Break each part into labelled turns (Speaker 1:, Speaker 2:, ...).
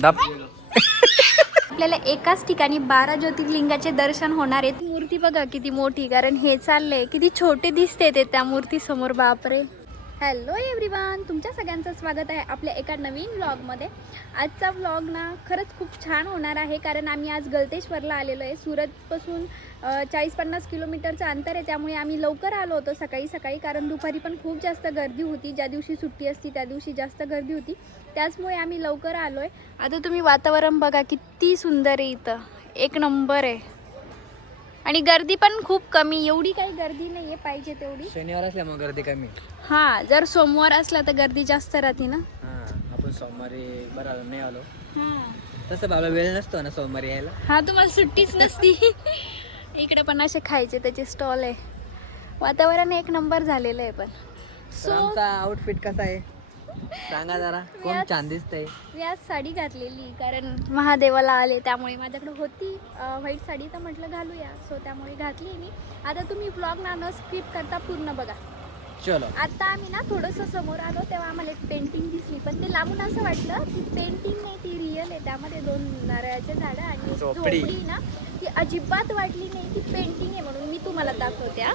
Speaker 1: दाब.
Speaker 2: आपल्याला एकाच ठिकाणी बारा ज्योतिर्लिंगाचे दर्शन होणार आहेत. मूर्ती बघा किती मोठी कारण हे चाललंय. किती छोटे दिसते ते त्या मूर्ती समोर बापरे. हॅलो एव्हरीवन तुमच्या सगळ्यांचं स्वागत आहे आपल्या एका नवीन व्लॉगमध्ये आजचा व्लॉग ना खरंच खूप छान होणार आहे कारण आम्ही आज गलतेश्वरला आलेलो आहे. सुरतपासून चाळीस पन्नास किलोमीटरचं अंतर आहे त्यामुळे आम्ही लवकर आलो होतो सकाळी सकाळी कारण दुपारी पण खूप जास्त गर्दी होती. ज्या दिवशी सुट्टी असती त्या दिवशी जास्त गर्दी होती. त्याचमुळे आम्ही लवकर आलो आहे आता तुम्ही वातावरण बघा किती सुंदर आहे इथं. एक नंबर आहे. आणि गर्दी पण खूप कमी. एवढी काही गर्दी नाही आहे पाहिजे तेवढी.
Speaker 1: शनिवार असल्यामुळे गर्दी कमी.
Speaker 2: हां जर सोमवार असला तर गर्दी जास्त राहते ना?
Speaker 1: हा आपण सोमवारी बरं नाही आलो. तसं बाबा वेळ नसतो ना सोमवारी यायला.
Speaker 2: हा तुम्हाला सुट्टीच नसती. इकडे पण असे खायचे त्याचे स्टॉल आहे. वातावरण एक नंबर झालेलं आहे पण.
Speaker 1: तर
Speaker 2: सो
Speaker 1: आमचा आउटफिट कसा आहे? सांगा जरा कोण छान दिसतंय?
Speaker 2: मी आज साडी घातलेली कारण महादेवाला आले त्यामुळे माझ्याकडे होती व्हाईट साडी तर म्हटलं घालूया. सो त्यामुळे घातली मी. आता तुम्ही व्लॉग ना न स्किप करता पूर्ण बघा.
Speaker 1: चलो.
Speaker 2: आता आम्ही ना थोडंसं समोर आलो तेव्हा आम्हाला एक पेंटिंग दिसली. पण ते लांबून असं वाटलं की पेंटिंग नाही ती रिअल आहे. त्यामध्ये दोन नारळाचे झाडं आणि
Speaker 1: झोपडी.
Speaker 2: झोपडी ना ती अजिबात वाटली नाही ती पेंटिंग आहे म्हणून मी तुम्हाला दाखवते हा.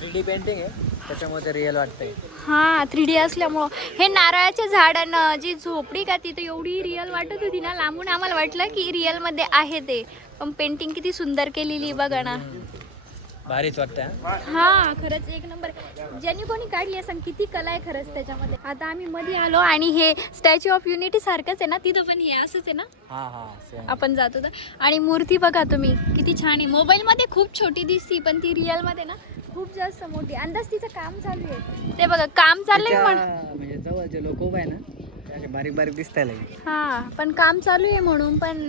Speaker 1: थ्री पेंटिंग आहे? त्याच्यामुळे ते रिअल वाटतंय.
Speaker 2: हा थ्री डी असल्यामुळं. हे नारळाचे झाड आणि जी झोपडी का तिथं एवढी रिअल वाटत होती ना लांबून आम्हाला वाटलं की रिअलमध्ये आहे ते. पण पेंटिंग किती सुंदर केलेली बघा ना.
Speaker 1: भारीच वाटतंय हा?
Speaker 2: खरंच एक नंबर. ज्यांनी कोणी काढली असं किती कला आहे खरंच त्याच्यामध्ये. आता आम्ही मध्ये आलो आणि हे स्टॅच्यू ऑफ युनिटी सारखंच आहे ना तिथं पण हे असंच आहे ना?
Speaker 1: हा हा
Speaker 2: आपण जातो तर आणि मूर्ती बघा तुम्ही किती छान आहे. मोबाईलमध्ये खूप छोटी दिसती पण ती रिअलमध्ये ना खूप जास्त मोठी. अंदाज तिचं काम चालू आहे. ते बघा काम चाललंय म्हण
Speaker 1: म्हणजे जवळचे लोक उभे आहे ना असे बारीक बारीक दिसताय
Speaker 2: हा पण काम चालू आहे म्हणून पण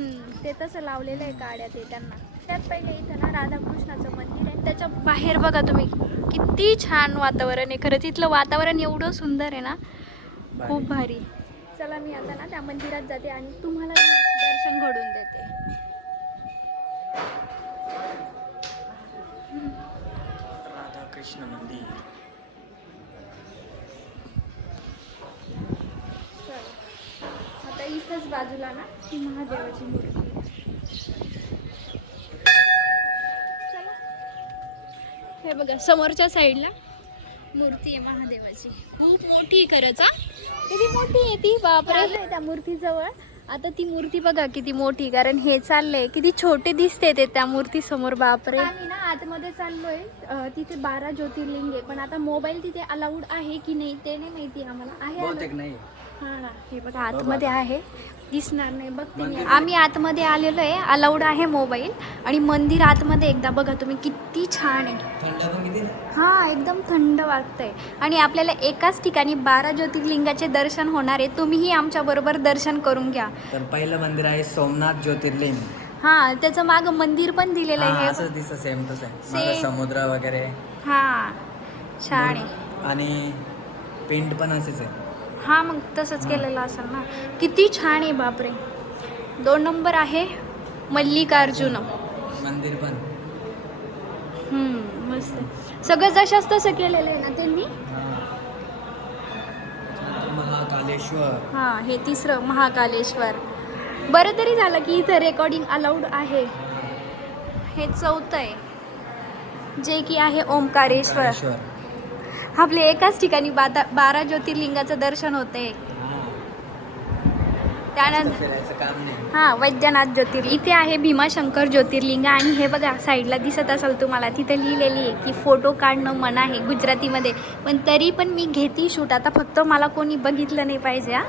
Speaker 2: ते तसं लावलेलं आहे गाड्या ते त्यांना. त्यात पहिले इथं ना राधाकृष्णाचं मंदिर आहे. त्याच्या बाहेर बघा तुम्ही किती छान वातावरण आहे. खरंच इथलं वातावरण एवढं सुंदर आहे ना खूप भारी. चला मी आता ना त्या मंदिरात जाते आणि तुम्हाला दर्शन घडून देते.
Speaker 1: कृष्ण मंदिर
Speaker 2: चला. आता इथंच बाजूला ना ती महादेवाची मूर्ती. चला. हे बघा समोरच्या साईडला मूर्ती आहे महादेवाची खूप मोठी आहे खरंच हा किती मोठी आहे ती बापरे त्या मूर्तीजवळ आता ती मूर्ती बघा किती मोठी कारण हे चाललंय. किती छोटे दिसते ते त्या मूर्ती समोर बापरे आम्ही ना आतमध्ये चाललोय. अं, तिथे बारा ज्योतिर्लिंग आहे. पण आता मोबाईल तिथे अलाउड आहे की नाही ते नाही माहिती आम्हाला. आहे
Speaker 1: बहुतेक नाही.
Speaker 2: हा हे बघा. आतमध्ये आहे. दिसणार नाही बघते मी. आम्ही आतमध्ये आलेलो आहे. अलाउड आहे मोबाईल आणि मंदिर आतमध्ये एकदा बघा तुम्ही किती छान आहे.
Speaker 1: थंड पण किती?
Speaker 2: हा एकदम थंड वाटतंय. आणि आपल्याला एकाच ठिकाणी बारा ज्योतिर्लिंगाचे दर्शन होणार आहे. तुम्हीही आमच्या बरोबर दर्शन करून घ्या.
Speaker 1: तर पहिलं मंदिर आहे सोमनाथ ज्योतिर्लिंग.
Speaker 2: हा त्याचं माग मंदिर पण दिलेलं आहे. हे
Speaker 1: असंच दिसतं सेम टू सेम
Speaker 2: Same.
Speaker 1: समुद्र वगैरे.
Speaker 2: हा छान आहे.
Speaker 1: आणि पेंट पण असेच आहे.
Speaker 2: हा मग तसंच केलेलं असेल ना. किती छान आहे बापरे. दोन नंबर आहे मल्लिकार्जुन.
Speaker 1: मंदिर पण.
Speaker 2: हम्म, मस्त. सगळं जशाच तसं केलेलं आहे ना त्यांनी?
Speaker 1: महाकालेश्वर.
Speaker 2: हा हे तिसरं महाकालेश्वर. बरं तरी झालं की इथं रेकॉर्डिंग अलाउड आहे. हे चौथं आहे. जे की आहे ओंकारेश्वर.
Speaker 1: ओंकारेश्वर.
Speaker 2: आपले एकाच ठिकाणी बारा बारा ज्योतिर्लिंगाचं दर्शन होते.
Speaker 1: हा.
Speaker 2: त्यानंतर हा वैद्यनाथ ज्योतिर्लिंग इथे आहे भीमाशंकर ज्योतिर्लिंग आणि हे बघा साईडला दिसत असेल तुम्हाला तिथं लिहिलेली आहे की फोटो काढणं मना आहे गुजरातीमध्ये. पण तरी पण मी घेते शूट. आता फक्त मला कोणी बघितलं नाही पाहिजे हा.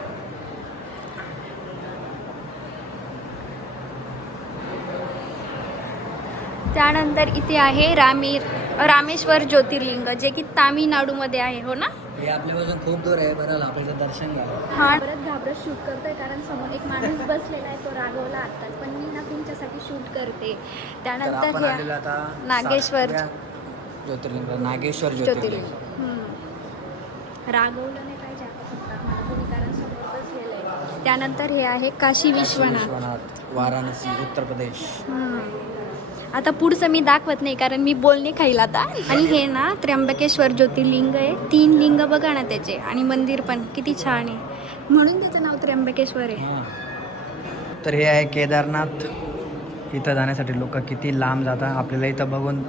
Speaker 2: त्यानंतर इथे आहे रामेर रामेश्वर ज्योतिर्लिंग जे की तामिळनाडूमध्ये आहे हो ना?
Speaker 1: हे आपल्यापासून खूप दूर आहे बरं आपल्याचं दर्शन घ्या.
Speaker 2: हा. परत घाबरत शूट करतोय कारण समोर एक माणूस बसलेला आहे तो रागवला आत्ताच. पण मी ना तुमच्यासाठी शूट करते.
Speaker 1: तर
Speaker 2: त्यानंतर
Speaker 1: आपण
Speaker 2: हे
Speaker 1: आलेलो आता
Speaker 2: नागेश्वर
Speaker 1: सातव्या ज्योतिर्लिंग नागेश्वर
Speaker 2: ज्योतिर्लिंग.
Speaker 1: ज्योतिर्लिंग.
Speaker 2: हम्म. रागवलं नाही पाहिजे आता फक्त आम्हाला कोणी कारण समोर बसलेलं आहे. त्यानंतर हे आहे काशी विश्वनाथ.
Speaker 1: विश्वनाथ वाराणसी उत्तर प्रदेश.
Speaker 2: हम्म. आता पुढचं मी दाखवत नाही कारण मी बोलणे खाईल आता. आणि हे ना त्र्यंबकेश्वर ज्योतिर्लिंग आहे. तीन लिंग बघा ना त्याचे. आणि मंदिर पण किती छान आहे. म्हणून त्याचं नाव त्र्यंबकेश्वर आहे.
Speaker 1: तर हे आहे केदारनाथ. इथं जाण्यासाठी लोक किती लांब जातात. आपल्याला इथं बघून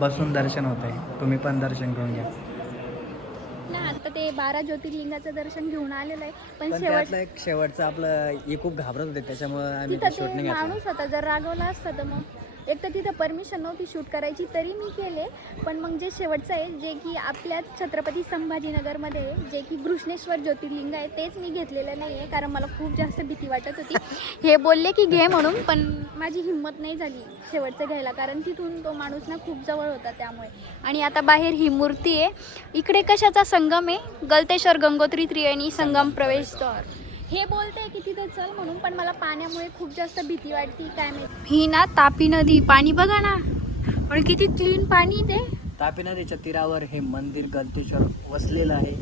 Speaker 1: बसून दर्शन होत आहे. तुम्ही पण दर्शन घेऊन घ्या.
Speaker 2: ना आता ते बारा ज्योतिर्लिंगाचं दर्शन घेऊन आलेलं आहे. पण शेवट
Speaker 1: एक शेवटचं आपलं हे खूप घाबरत होते. त्याच्यामुळे
Speaker 2: माणूस होता जर रागवला असता तर मग. एक तर तिथं परमिशन नव्हती शूट करायची तरी मी केले. पण मग जे शेवटचं आहे जे की आपल्या छत्रपती संभाजीनगरमध्ये जे की घृष्णेश्वर ज्योतिर्लिंग आहे तेच मी घेतलेलं नाही आहे कारण मला खूप जास्त भीती वाटत होती. हे बोलले की घे म्हणून पण माझी हिंमत नाही झाली शेवटचं घ्यायला कारण तिथून तो माणूस ना खूप जवळ होता त्यामुळे. आणि आता बाहेर ही मूर्ती आहे. इकडे कशाचा संगम आहे? गलतेश्वर गंगोत्री त्रिवेणी संगम प्रवेशद्वार हे बोलते की तिथे चल म्हणून पण मला पाण्यामुळे खूप जास्त भीती वाटते काय माहिती. ही ना तापी नदी. पाणी बघा ना. आणि किती क्लीन पाणी ते.
Speaker 1: तापी नदीच्या तीरावर हे मंदिर गलतेश्वर वसलेलं आहे.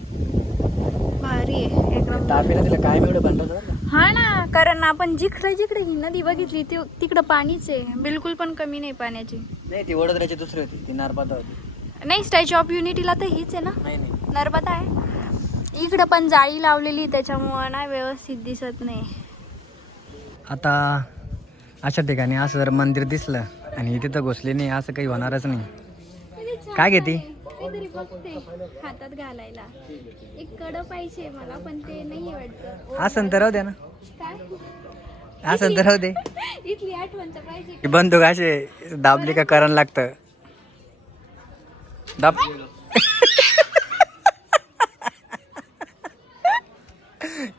Speaker 2: भारी आहे. एक नंबर.
Speaker 1: तापी नदीला काय एवढं का?
Speaker 2: हा ना कारण आपण जिकडे जिकडे ही नदी बघितली ती तिकडं पाणीच आहे. बिलकुल पण कमी नाही पाण्याची.
Speaker 1: नाही ती वडोदऱ्याची दुसरी होती ती नर्मदा होती.
Speaker 2: नाही स्टॅच्यू ऑफ युनिटीला तर हीच आहे ना.
Speaker 1: नाही नाही.
Speaker 2: नर्मदा आहे. इकडं पण जाळी लावलेली त्याच्यामुळं ना व्यवस्थित दिसत नाही.
Speaker 1: आता अशा ठिकाणी असं जर मंदिर दिसलं आणि इथे तर घुसली नाही असं काही होणारच नाही. काय घेते?
Speaker 2: काहीतरी बघते हातात घालायला. एक कड पाहिजे मला पण ते नाही वाटतं.
Speaker 1: असं तर राहू दे ना.
Speaker 2: काय?
Speaker 1: असं तर राहू दे.
Speaker 2: इथली आठवण तर पाहिजे.
Speaker 1: बंदूक असे दाबली का करण लागतं. दाब.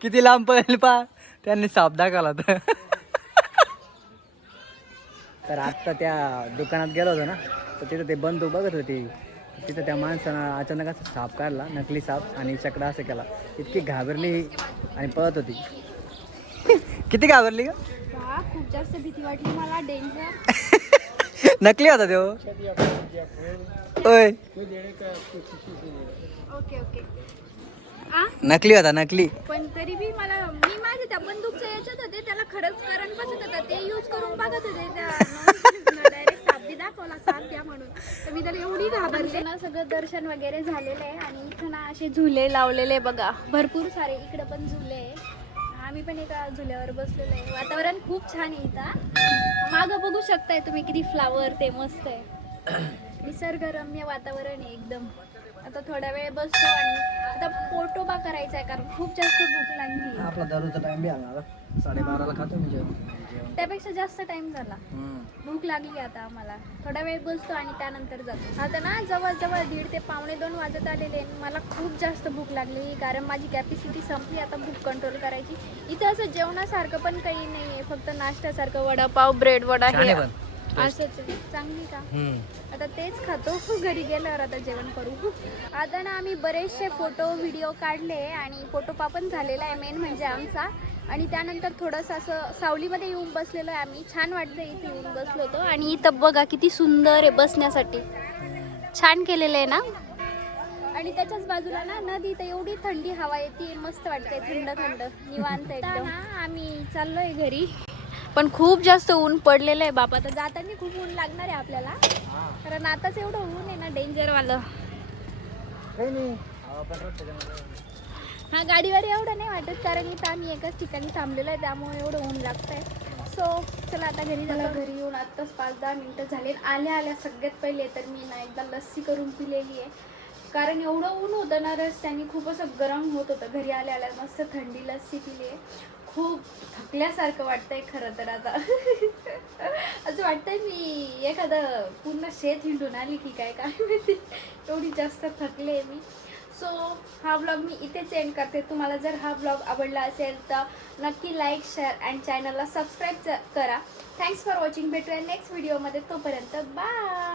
Speaker 1: किती लांब पळेल पा. त्यांनी साप दाखवला तर. तर आत्ता त्या दुकानात गेलो होतो ना तर तिथं ते बंदूक बघत होती. तिथं त्या माणसानं अचानक असं साप काढला नकली साप आणि चकडा असं केला. इतकी घाबरली आणि पळत होती. किती घाबरली
Speaker 2: बा खूप जास्त भीती वाटली मला डेंजर
Speaker 1: नकली होता तो. ओय
Speaker 2: ओके ओके आ?
Speaker 1: नकली होता नकली.
Speaker 2: पण तरी बी मला मी माझ्या त्या बंदूकच्या याच्यात होते त्याला खरंच करंट बसत होता ते यूज करून बघत होते त्या डायरेक्ट साप बी दाखवला साप म्हणून. तर मी त्याला एवढी घाबरले. ना सगळं दर्शन वगैरे झालेलं आहे आणि इथं ना असे झुले लावलेले बघा. भरपूर सारे इकडं पण झुले आहे. आम्ही पण एका झुल्यावर बसलेलो आहे. वातावरण खूप छान आहे इथं. मागं बघू शकताय तुम्ही किती फ्लावर ते मस्त आहे. निसर्गरम्य वातावरण आहे एकदम. आता थोडा वेळ बसतो आणि आता पोटोबा करायचा आहे कारण खूप जास्त भूक लागली.
Speaker 1: आपला दररोजचा टाइम बी आला साडेबाराला खातो मी जेवण.
Speaker 2: त्यापेक्षा जास्त टाइम झाला. भूक लागली आता आम्हाला. थोडा वेळ बसतो आणि त्यानंतर जातो. आता ना जवळजवळ दीड ते पावणे दोन वाजत आलेले आणि मला खूप जास्त भूक लागली कारण माझी कॅपॅसिटी संपली. आता भूक कंट्रोल करायची. इथं असं जेवणासारखं पण काही नाही आहे फक्त नाश्त्यासारखं वडापाव ब्रेड वडा हे. असंच. चांगली का. आता तेच खातो. घरी गेल्यावर आता जेवण करू. आता ना आम्ही बरेचसे फोटो व्हिडिओ काढले आणि फोटोपा पण झालेला आहे मेन म्हणजे आमचा. आणि त्यानंतर थोडंसं असं सावलीमध्ये येऊन बसलेलो आहे आम्ही. छान वाटतं इथे येऊन बसलो होतो. आणि इथं बघा किती सुंदर आहे बसण्यासाठी. छान केलेलं आहे ना? आणि त्याच्याच बाजूला ना नदी तर एवढी थंडी हवा येते. मस्त वाटते थंड थंड. निवांत एकदम. आम्ही चाललोय घरी. पण खूप जास्त ऊन पडलेलं आहे बाबा तर जाताना खूप ऊन लागणार आहे आपल्याला. कारण आताच एवढं ऊन आहे ना
Speaker 1: राहते त्याच्यामध्ये.
Speaker 2: हा गाडीवर एवढं नाही वाटत कारण इथं आम्ही एकाच ठिकाणी थांबलेलो आहे त्यामुळे एवढं ऊन लागतं आहे सो चला आता घरी झालं घरी येऊन आत्ताच पाच दहा मिनटं झाले आल्या आल्या सगळ्यात पहिले तर मी ना एकदा लस्सी करून पिलेली आहे. कारण एवढं ऊन होतं ना रस्त्याने खूप असं गरम होत होतं. घरी आल्या आल्या मस्त थंडी लस्सी पिली आहे. खूप थकल्यासारखं वाटतंय खरं तर आता. असं वाटतंय मी एखादं पूर्ण शेत हिंडून आली की काय काय माहिती. एवढी जास्त थकले मी. सो हा ब्लॉग मी इथेच एंड करते. तुम्हाला जर हा ब्लॉग आवडला असेल तर नक्की लाईक शेअर अँड चॅनलला सबस्क्राईब करा. थँक्स फॉर वॉचिंग भेटूया नेक्स्ट व्हिडिओमध्ये तोपर्यंत बाय